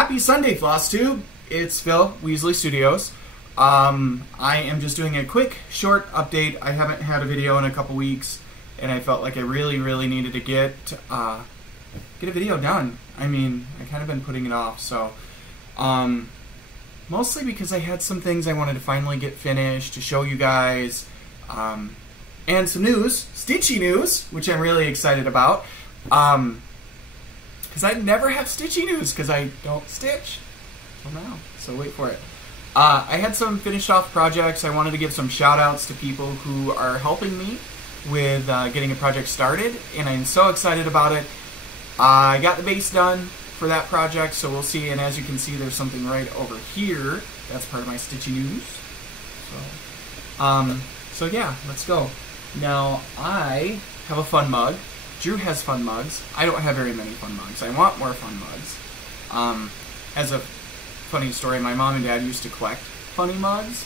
Happy Sunday, Flosstube! It's Phil, Weasley Studios. I am just doing a quick, short update. I haven't had a video in a couple weeks, and I felt like I really needed to get a video done. I mean, I kind of been putting it off, so mostly because I had some things I wanted to finally get finished to show you guys, and some news, Stitchy news, which I'm really excited about. Because I never have Stitchy news because I don't stitch until now, so wait for it. I had some finished off projects. I wanted to give some shout outs to people who are helping me with getting a project started, and I'm so excited about it. I got the base done for that project, so we'll see, and as you can see there's something right over here. That's part of my Stitchy news. So yeah, let's go. Now, I have a fun mug. Drew has fun mugs. I don't have very many fun mugs. I want more fun mugs. As a funny story, my mom and dad used to collect funny mugs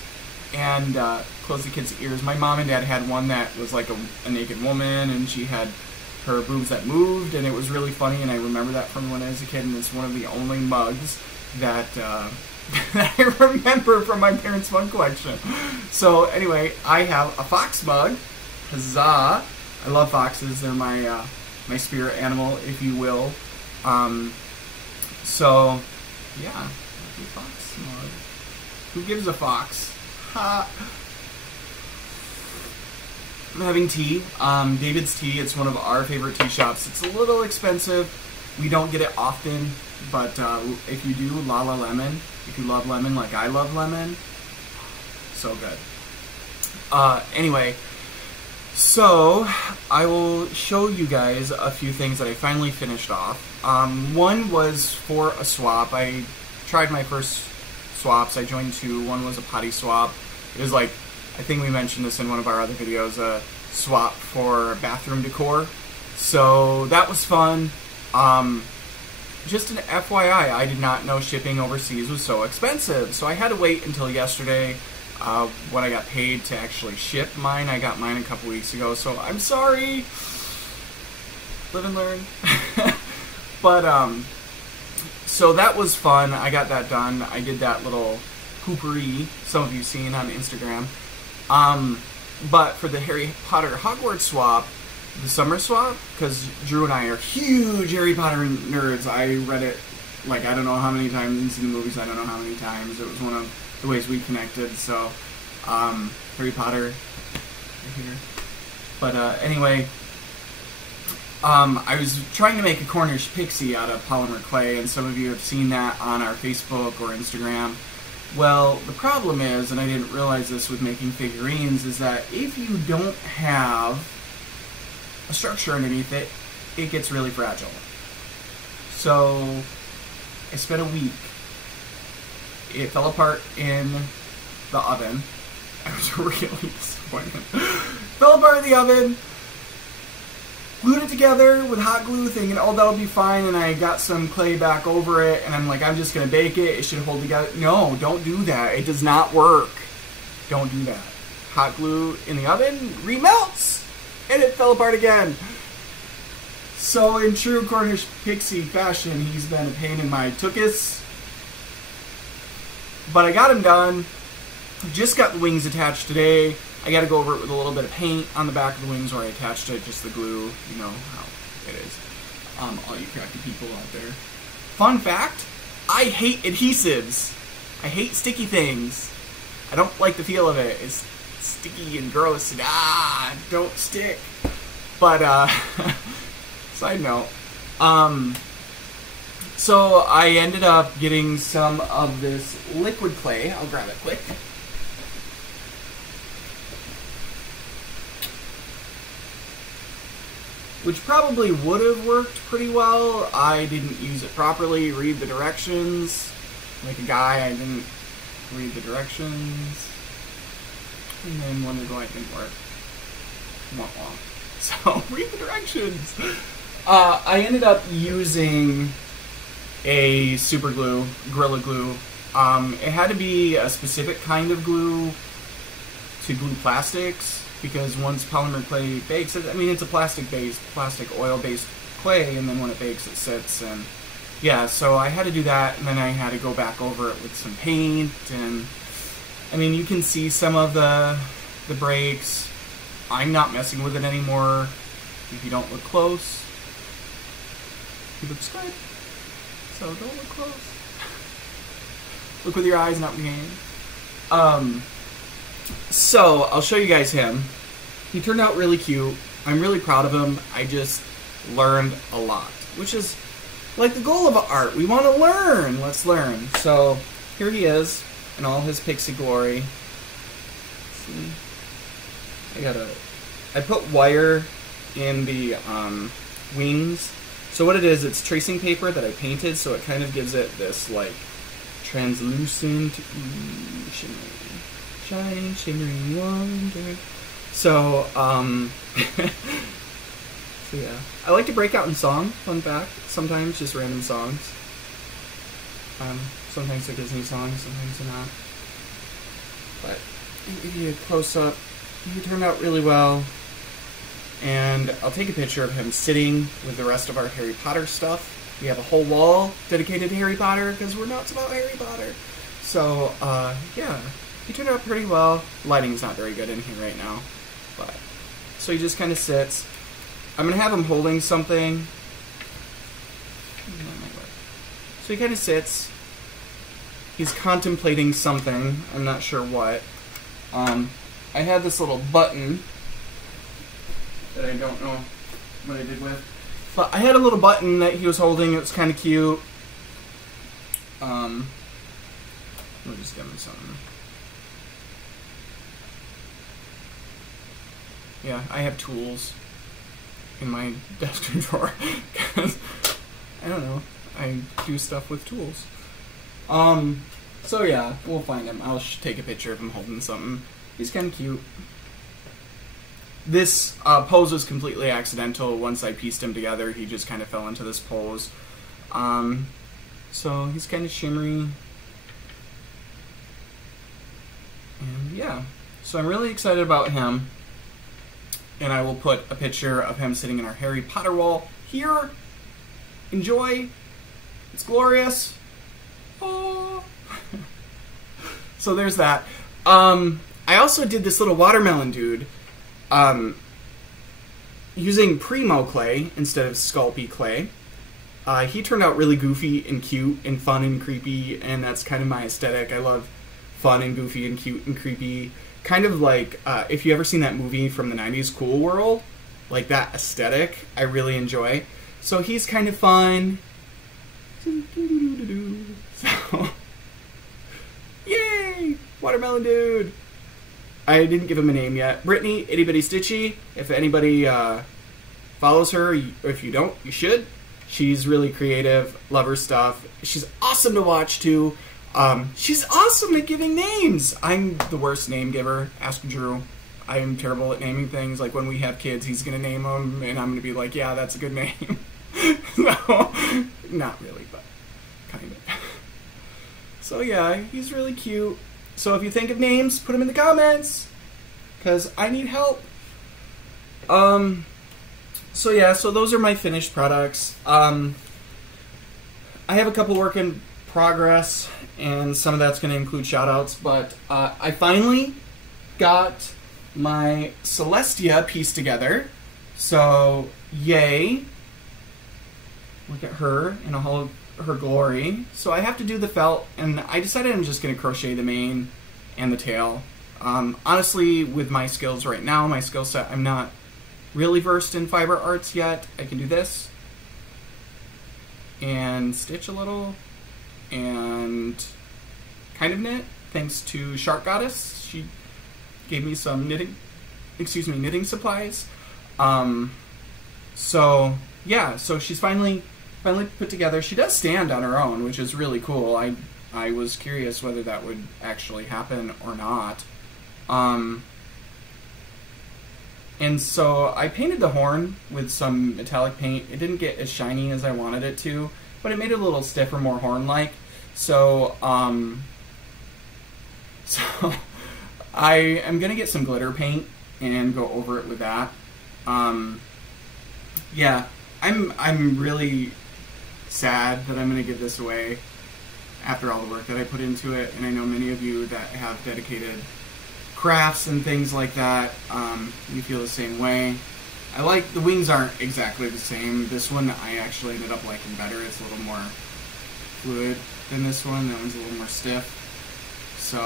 and close the kids' ears. My mom and dad had one that was like a naked woman, and she had her boobs that moved, and it was really funny, and I remember that from when I was a kid, and it's one of the only mugs that that I remember from my parents' fun collection. So anyway, I have a fox mug. Huzzah! I love foxes. They're my my spirit animal, if you will. So yeah, happy fox mug. Who gives a fox? Ha! I'm having tea. David's Tea. It's one of our favorite tea shops. It's a little expensive. We don't get it often, but if you do, Lala Lemon. If you love lemon like I love lemon, so good. Anyway. So, I will show you guys a few things that I finally finished off. One was for a swap. I tried my first swaps. I joined two. One was a potty swap. It was like, I think we mentioned this in one of our other videos, a swap for bathroom decor. So, that was fun. Just an FYI, I did not know shipping overseas was so expensive. So, I had to wait until yesterday. When I got paid to actually ship mine. I got mine a couple weeks ago, so I'm sorry. Live and learn. But, so that was fun. I got that done. I did that little poopery some of you seen on Instagram. But for the Harry Potter Hogwarts swap, the summer swap, because Drew and I are huge Harry Potter nerds. I read it, like, I don't know how many times, and seen the movies I don't know how many times. It was one of the ways we connected, so Harry Potter right here. But anyway, I was trying to make a Cornish pixie out of polymer clay, and some of you have seen that on our Facebook or Instagram. Well, the problem is, and I didn't realize this with making figurines, is that if you don't have a structure underneath it, it gets really fragile. So I spent a week. It fell apart in the oven. I was really disappointed. Fell apart in the oven. Glued it together with hot glue, thinking, oh, that'll be fine. And I got some clay back over it. And I'm like, I'm just going to bake it. It should hold together. No, don't do that. It does not work. Don't do that. Hot glue in the oven remelts. And it fell apart again. So in true Cornish pixie fashion, he's been a pain in my tuchus. But I got him done. Just got the wings attached today. I got to go over it with a little bit of paint on the back of the wings where I attached it, just the glue. You know how it is. All you crafty people out there. Fun fact, I hate adhesives. I hate sticky things. I don't like the feel of it. It's sticky and gross and don't stick. But, side note. So I ended up getting some of this liquid clay. I'll grab it quick. Which probably would have worked pretty well. I didn't use it properly, read the directions. Like a guy, I didn't read the directions. And then wondered why it didn't work. Womp womp. So, read the directions. I ended up using a super glue, Gorilla Glue. It had to be a specific kind of glue to glue plastics, because once polymer clay bakes, I mean, it's a plastic oil-based clay, and then when it bakes, it sits, and yeah, so I had to do that, and then I had to go back over it with some paint, and I mean, you can see some of the breaks. I'm not messing with it anymore. If you don't look close, he looks good. So don't look close. Look with your eyes, not with your hand. So I'll show you guys him. He turned out really cute. I'm really proud of him. I just learned a lot, which is like the goal of art. We want to learn. Let's learn. So here he is in all his pixie glory. See? I put wire in the wings. So what it is, it's tracing paper that I painted, so it kind of gives it this like translucent, shining, shimmering wonder. So, so yeah. I like to break out in song, fun fact. Sometimes just random songs. Sometimes they're Disney songs, sometimes they're not. But I'll give you a close up. He turned out really well. And I'll take a picture of him sitting with the rest of our Harry Potter stuff. We have a whole wall dedicated to Harry Potter because we're nuts about Harry Potter. So, yeah, he turned out pretty well. Lighting's not very good in here right now. But so he just kind of sits. I'm going to have him holding something. So he kind of sits. He's contemplating something. I'm not sure what. I had this little button that I don't know what I did with. But I had a little button that he was holding. It was kind of cute. Let me just give him something. Yeah, I have tools in my desk drawer. Because, I don't know, I do stuff with tools. So yeah, we'll find him. I'll take a picture of him holding something. He's kind of cute. This pose was completely accidental. Once I pieced him together, he just kind of fell into this pose. So he's kind of shimmery. And yeah, so I'm really excited about him. And I will put a picture of him sitting in our Harry Potter wall here. Enjoy. It's glorious. Oh. So there's that. I also did this little watermelon dude. Using Primo clay instead of Sculpey clay. He turned out really goofy and cute and fun and creepy, and that's kind of my aesthetic. I love fun and goofy and cute and creepy. Kind of like, if you ever seen that movie from the 90s, Cool World, like that aesthetic, I really enjoy. So he's kind of fun. So, yay! Watermelon dude! I didn't give him a name yet. Brittany, Itty Bitty Stitchy. If anybody follows her, or if you don't, you should. She's really creative. Love her stuff. She's awesome to watch, too. She's awesome at giving names. I'm the worst name giver. Ask Drew. I am terrible at naming things. Like, when we have kids, he's going to name them, and I'm going to be like, yeah, that's a good name. So, not really, but kind of. So, yeah, he's really cute. So if you think of names, put them in the comments, because I need help. So yeah, so those are my finished products. I have a couple work in progress, and some of that's going to include shoutouts, but I finally got my Celestia piece together. So, yay. Look at her in all of her glory. So I have to do the felt, and I decided I'm just going to crochet the mane and the tail. Honestly, with my skills right now, my skill set, I'm not really versed in fiber arts yet. I can do this and stitch a little and kind of knit, thanks to Shark Goddess. She gave me some knitting supplies. So yeah, so she's finally put together. She does stand on her own, which is really cool. I was curious whether that would actually happen or not. And so I painted the horn with some metallic paint. It didn't get as shiny as I wanted it to, but it made it a little stiffer, more horn-like. So, I am gonna get some glitter paint and go over it with that. Yeah, I'm really sad that I'm going to give this away after all the work that I put into it, and I know many of you that have dedicated crafts and things like that, you feel the same way. I like, the wings aren't exactly the same. This one I actually ended up liking better. It's a little more fluid than this one. That one's a little more stiff. So,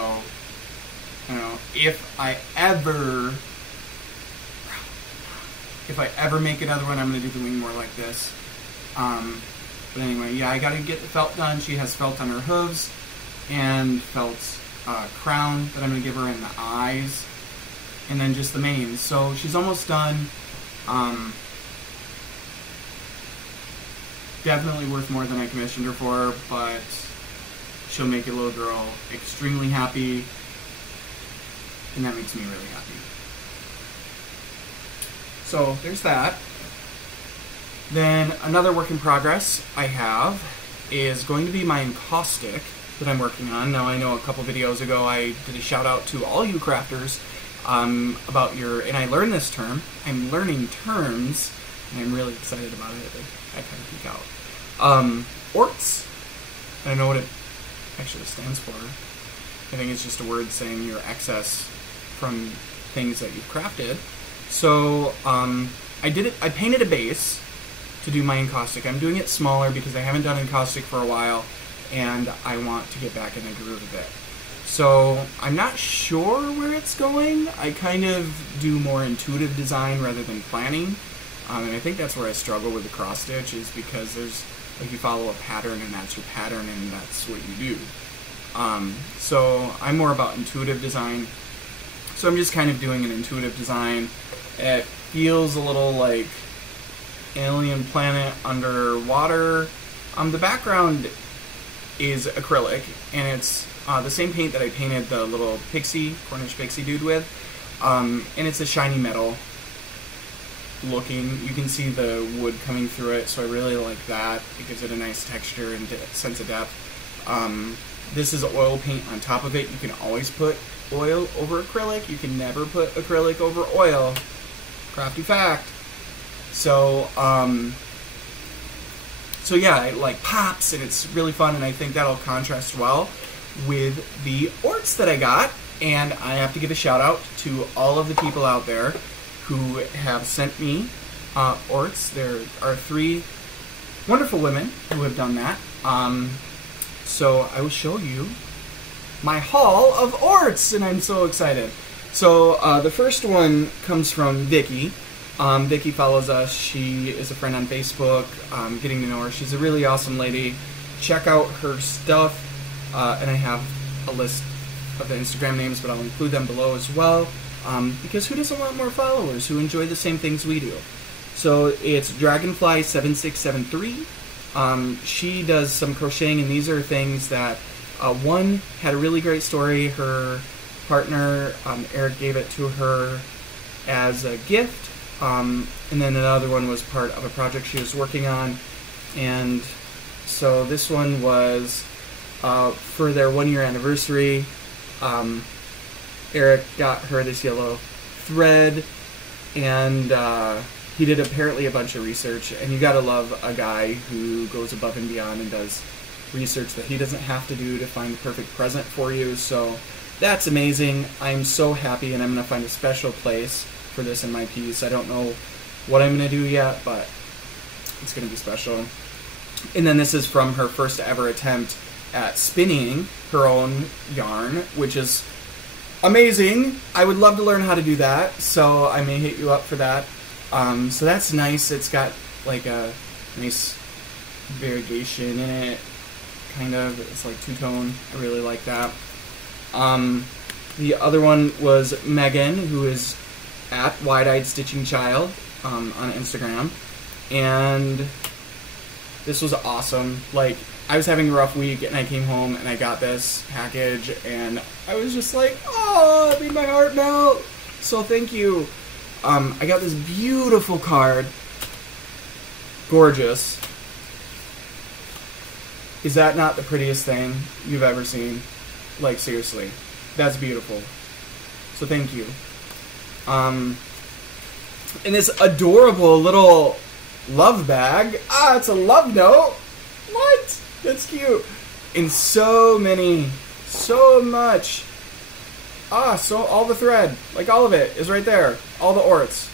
I don't know, if I ever make another one, I'm going to do the wing more like this. But anyway, yeah, I got to get the felt done. She has felt on her hooves and felt crown that I'm going to give her in the eyes, and then just the mane. So she's almost done. Definitely worth more than I commissioned her for, but she'll make a little girl extremely happy, and that makes me really happy. So there's that. Then another work in progress I have is going to be my encaustic that I'm working on. Now, I know a couple videos ago I did a shout out to all you crafters about your, and I learned this term. I'm learning terms, and I'm really excited about it. I kind of geek out. Orts. I don't know what it actually stands for. I think it's just a word saying your excess from things that you've crafted. So I painted a base to do my encaustic. I'm doing it smaller because I haven't done encaustic for a while, and I want to get back in the groove of it. So I'm not sure where it's going. I kind of do more intuitive design rather than planning, and I think that's where I struggle with the cross stitch, is because there's, like, you follow a pattern and that's your pattern and that's what you do. So I'm more about intuitive design. So I'm just kind of doing an intuitive design. It feels a little like alien planet underwater. The background is acrylic, and it's the same paint that I painted the little pixie, Cornish pixie dude with, and it's a shiny metal looking. You can see the wood coming through it, so I really like that. It gives it a nice texture and sense of depth. This is oil paint on top of it. You can always put oil over acrylic. You can never put acrylic over oil. Crafty fact. So, so yeah, it like pops, and it's really fun, and I think that'll contrast well with the orts that I got. And I have to give a shout out to all of the people out there who have sent me orts. There are 3 wonderful women who have done that. So I will show you my haul of orts, and I'm so excited. So the first one comes from Vicki. Vicki follows us. She is a friend on Facebook. Getting to know her. She's a really awesome lady. Check out her stuff, and I have a list of the Instagram names, but I'll include them below as well, because who doesn't want more followers who enjoy the same things we do? So it's Dragonfly7673. She does some crocheting, and these are things that one had a really great story. Her partner, Eric, gave it to her as a gift, and then another one was part of a project she was working on. And so this one was for their 1-year anniversary. Eric got her this yellow thread, and he did apparently a bunch of research, and you gotta love a guy who goes above and beyond and does research that he doesn't have to do to find the perfect present for you. So that's amazing. I'm so happy, and I'm going to find a special place for this in my piece. I don't know what I'm going to do yet, but it's going to be special. And then this is from her first ever attempt at spinning her own yarn, which is amazing. I would love to learn how to do that, so I may hit you up for that. So that's nice. It's got like a nice variegation in it, kind of. It's like two-tone. I really like that. The other one was Megan, who is at Wide-Eyed Stitching Child on Instagram, and this was awesome. Like, I was having a rough week, and I came home, and I got this package, and I was just like, oh, it made my heart melt. So thank you. I got this beautiful card. Gorgeous. Is that not the prettiest thing you've ever seen? Like, seriously. That's beautiful. So thank you. And this adorable little love bag. Ah, it's a love note. What? That's cute. And so much. So all the thread, like all of it is right there. All the orts.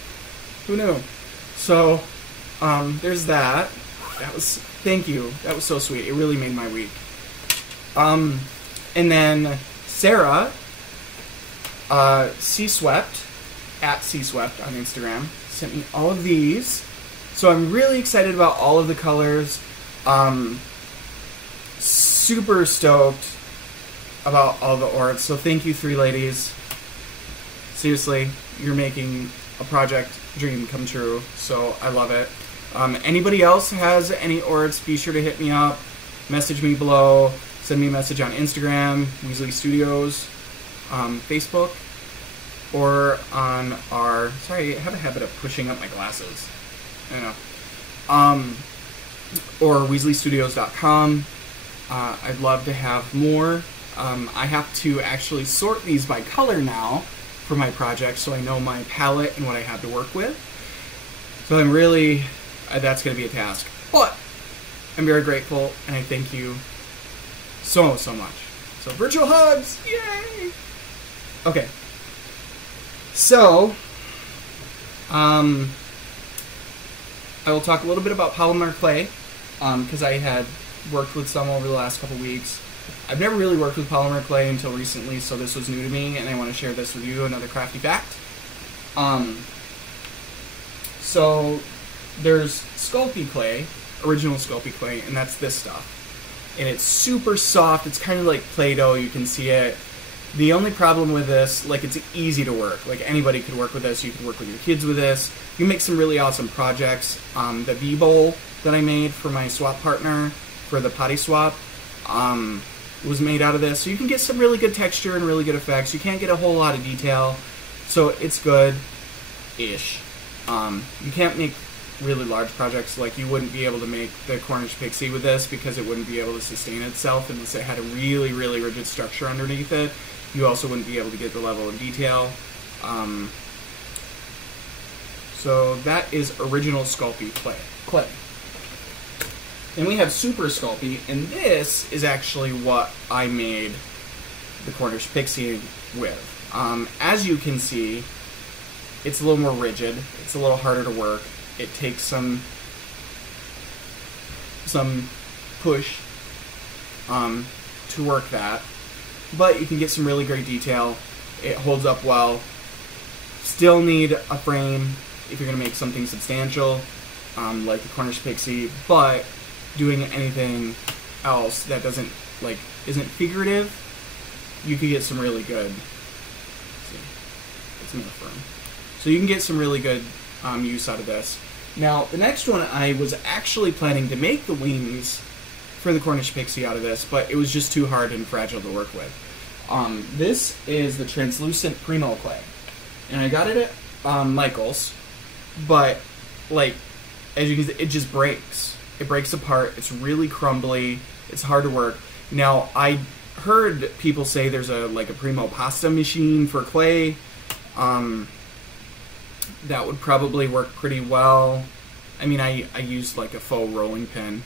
Who knew? So, there's that. Thank you. That was so sweet. It really made my week. And then Sarah, C-Swept, at C-Swept on Instagram, sent me all of these. So I'm really excited about all of the colors. Super stoked about all the orts. So thank you, three ladies. Seriously, you're making a project dream come true. So I love it. Anybody else has any orts, be sure to hit me up. Message me below. Send me a message on Instagram, Weasley Studios, Facebook, or on our... Sorry, I have a habit of pushing up my glasses. I know. Or weasleystudios.com. I'd love to have more. I have to actually sort these by color now for my project, so I know my palette and what I have to work with. So I'm really... that's going to be a task. But I'm very grateful, and I thank you so much. So virtual hugs! Yay! Okay. So, I will talk a little bit about Polymer clay, because I had worked with some over the last couple weeks. I've never really worked with Polymer clay until recently, so this was new to me, and I want to share this with you, another crafty fact. So, there's Sculpey clay, original Sculpey clay, and that's this stuff. And it's super soft, it's kind of like Play-Doh, you can see it. The only problem with this, like, it's easy to work. Like, anybody could work with this, you could work with your kids with this. You can make some really awesome projects. The V-Bowl that I made for my swap partner, for the potty swap, was made out of this. So you can get some really good texture and really good effects. You can't get a whole lot of detail, so it's good-ish. You can't make really large projects. Like, you wouldn't be able to make the Cornish Pixie with this because it wouldn't be able to sustain itself unless it had a really rigid structure underneath it. You also wouldn't be able to get the level of detail. So that is original Sculpey clay. Then we have Super Sculpey, and this is actually what I made the Cornish Pixie with. As you can see, it's a little more rigid. It's a little harder to work. It takes some push to work that, but you can get some really great detail. It holds up well. Still need a frame if you're going to make something substantial, like the Cornish Pixie, but doing anything else that isn't figurative, you could get some really good. Let's see, it's not firm. So you can get some really good use out of this. Now, the next one, I was actually planning to make the wings for the Cornish Pixie out of this, but it was just too hard and fragile to work with. This is the translucent Primo clay, and I got it at Michael's, but, like, as you can see, it just breaks. It breaks apart. It's really crumbly. It's hard to work. Now, I heard people say there's a Primo pasta machine for clay. That would probably work pretty well. I mean, I used like a faux rolling pin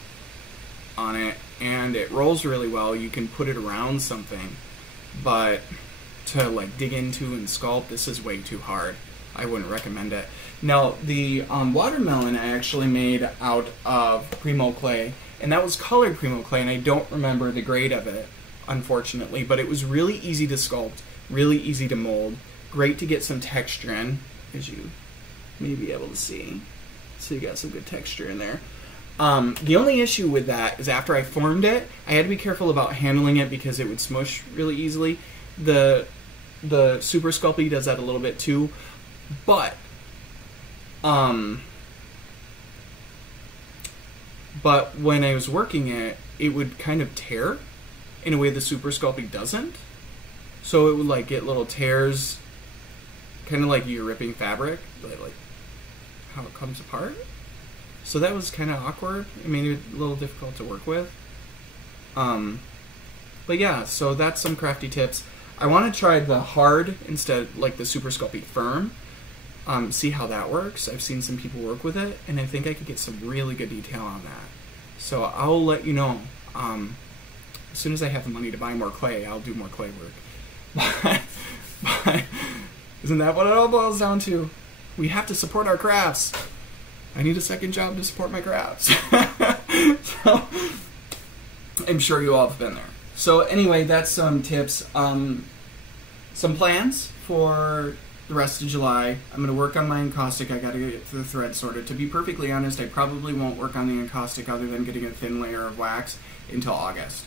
on it, and it rolls really well. You can put it around something, but to like dig into and sculpt, this is way too hard. I wouldn't recommend it. Now, the watermelon I actually made out of Primo clay, and that was colored Primo clay, and I don't remember the grade of it, unfortunately, but it was really easy to sculpt, really easy to mold, great to get some texture in, as you may be able to see. So you got some good texture in there. The only issue with that is after I formed it, I had to be careful about handling it because it would smush really easily. The Super Sculpey does that a little bit too, but when I was working it, it would kind of tear in a way the Super Sculpey doesn't. So it would like get little tears, kind of like you're ripping fabric, like how it comes apart. So that was kind of awkward. It made it a little difficult to work with. But yeah, so that's some crafty tips. I want to try the hard instead, like the Super Sculpey firm. See how that works. I've seen some people work with it, and I think I could get some really good detail on that. So I'll let you know. As soon as I have the money to buy more clay, I'll do more clay work. But isn't that what it all boils down to? We have to support our crafts. I need a second job to support my crafts. So, I'm sure you all have been there. So anyway, that's some tips. Some plans for the rest of July. I'm going to work on my encaustic. I got to get the thread sorted. To be perfectly honest, I probably won't work on the encaustic other than getting a thin layer of wax until August.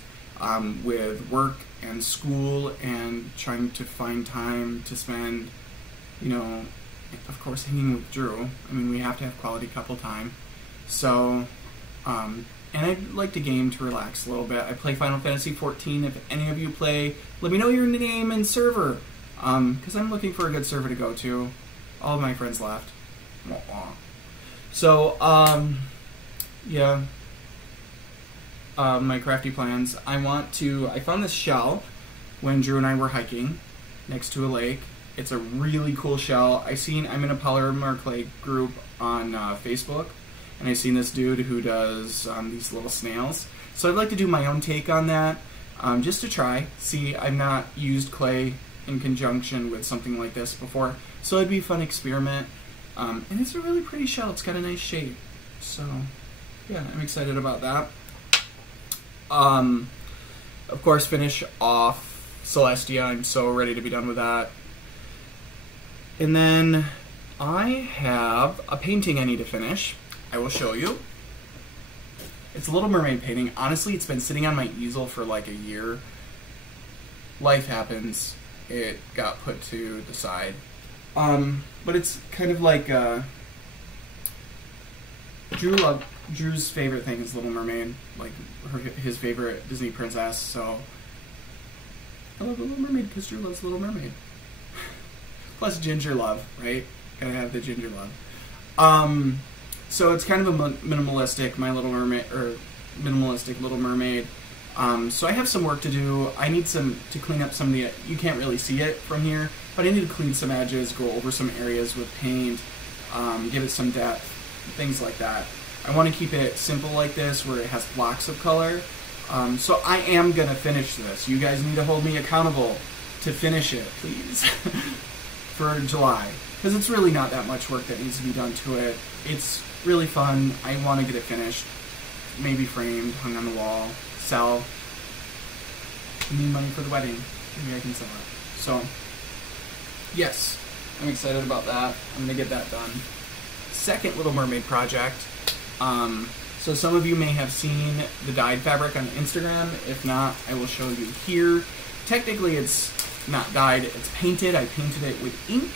With work and school and trying to find time to spend, you know, of course, hanging with Drew. I mean, we have to have quality couple time. So, and I like to game to relax a little bit. I play Final Fantasy XIV. If any of you play, let me know your name and server. Because I'm looking for a good server to go to. All of my friends left. So, yeah. My crafty plans. I found this shell when Drew and I were hiking next to a lake. It's a really cool shell. I'm in a Polymer clay group on Facebook, and I've seen this dude who does these little snails. So I'd like to do my own take on that, just to try. See, I've not used clay in conjunction with something like this before, so it'd be a fun experiment. And it's a really pretty shell. It's got a nice shape. So, yeah, I'm excited about that. Of course, finish off Celestia. I'm so ready to be done with that. And then I have a painting I need to finish. I will show you. It's a Little Mermaid painting. Honestly, it's been sitting on my easel for like a year. Life happens. It got put to the side. But it's kind of like Drew's favorite thing is Little Mermaid, like his favorite Disney princess. So I love Little Mermaid because Drew loves Little Mermaid. Plus ginger love, right? Gotta have the ginger love. So it's kind of a minimalistic minimalistic Little Mermaid. So I have some work to do. I need to clean up some of the, you can't really see it from here, but I need to clean some edges, go over some areas with paint, give it some depth, things like that. I want to keep it simple like this, where it has blocks of color. So I am going to finish this. You guys need to hold me accountable to finish it, please, for July. Because it's really not that much work that needs to be done to it. It's really fun. I want to get it finished. Maybe framed, hung on the wall, sell. I need money for the wedding. Maybe I can sell it. So, yes, I'm excited about that. I'm going to get that done. Second Little Mermaid project. So some of you may have seen the dyed fabric on Instagram. If not, I will show you here. Technically, it's not dyed, it's painted. I painted it with ink,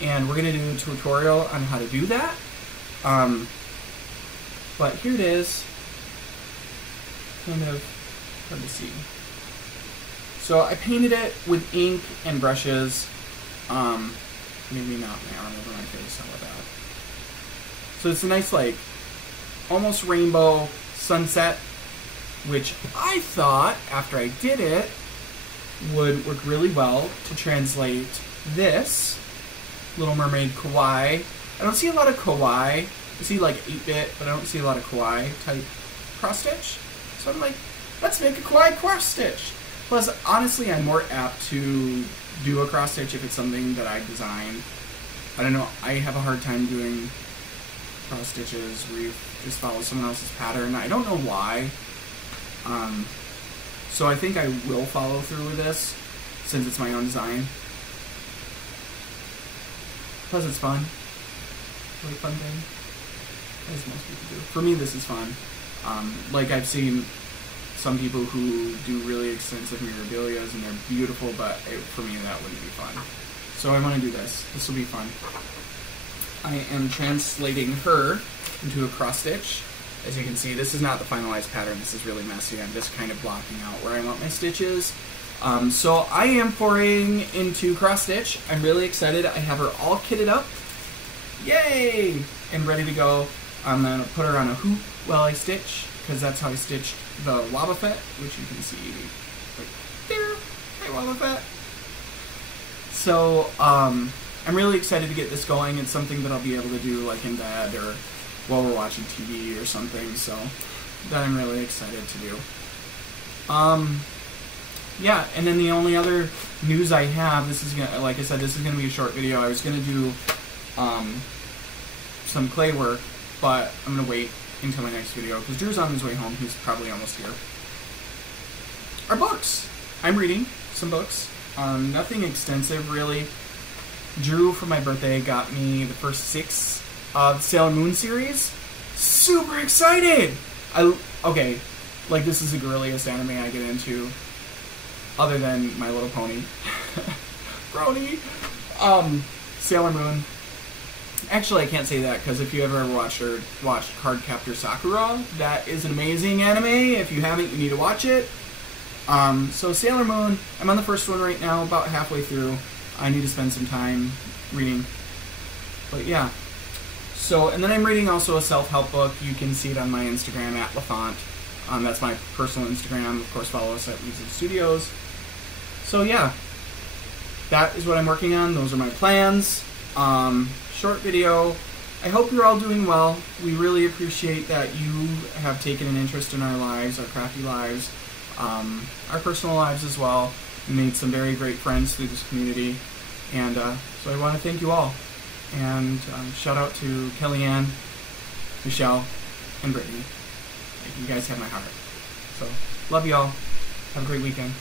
and we're going to do a tutorial on how to do that. But here it is. Kind of hard to see. So I painted it with ink and brushes. Maybe not my arm over my face, how about that? So it's a nice, like, almost rainbow sunset, which I thought, after I did it, would work really well to translate this Little Mermaid kawaii. I don't see a lot of kawaii. I see like 8-bit, but I don't see a lot of kawaii type cross stitch. So I'm like, let's make a kawaii cross stitch. Plus, honestly, I'm more apt to do a cross stitch if it's something that I designed. I don't know, I have a hard time doing cross stitches where you just follow someone else's pattern. I don't know why. So I think I will follow through with this since it's my own design. Plus it's fun. Really fun thing. As most people do. For me, this is fun. Like I've seen some people who do really extensive memorabilias and they're beautiful, but for me that wouldn't be fun. So I want to do this. This will be fun. I am translating her into a cross stitch. As you can see, this is not the finalized pattern. This is really messy. I'm just kind of blocking out where I want my stitches. So I am pouring into cross stitch. I'm really excited. I have her all kitted up. Yay! And ready to go. I'm going to put her on a hoop while I stitch, because that's how I stitched the Wobbuffet, which you can see right there. Hey, Wobbuffet. So, I'm really excited to get this going. It's something that I'll be able to do like in bed or while we're watching TV or something. So, that I'm really excited to do. Yeah, and then the only other news I have, this is gonna, like I said, this is gonna be a short video. I was gonna do some clay work, but I'm gonna wait until my next video because Drew's on his way home. He's probably almost here. Our books. I'm reading some books. Nothing extensive really. Drew for my birthday got me the first 6 of the Sailor Moon series. Super excited! Okay, like this is the girliest anime I get into, other than My Little Pony. Brony! Sailor Moon. Actually, I can't say that, because if you ever watched Cardcaptor Sakura, that is an amazing anime. If you haven't, you need to watch it. So Sailor Moon, I'm on the first one right now, about halfway through. I need to spend some time reading. But yeah. So, and then I'm reading also a self-help book. You can see it on my Instagram, @Lafont. That's my personal Instagram. Of course, follow us at Weasley Studios. So yeah, that is what I'm working on. Those are my plans. Short video. I hope you're all doing well. We really appreciate that you have taken an interest in our lives, our crafty lives, our personal lives as well. We made some very great friends through this community, and so I want to thank you all. And shout out to Kellyanne, Michelle, and Brittany. You guys have my heart. So, love y'all. Have a great weekend.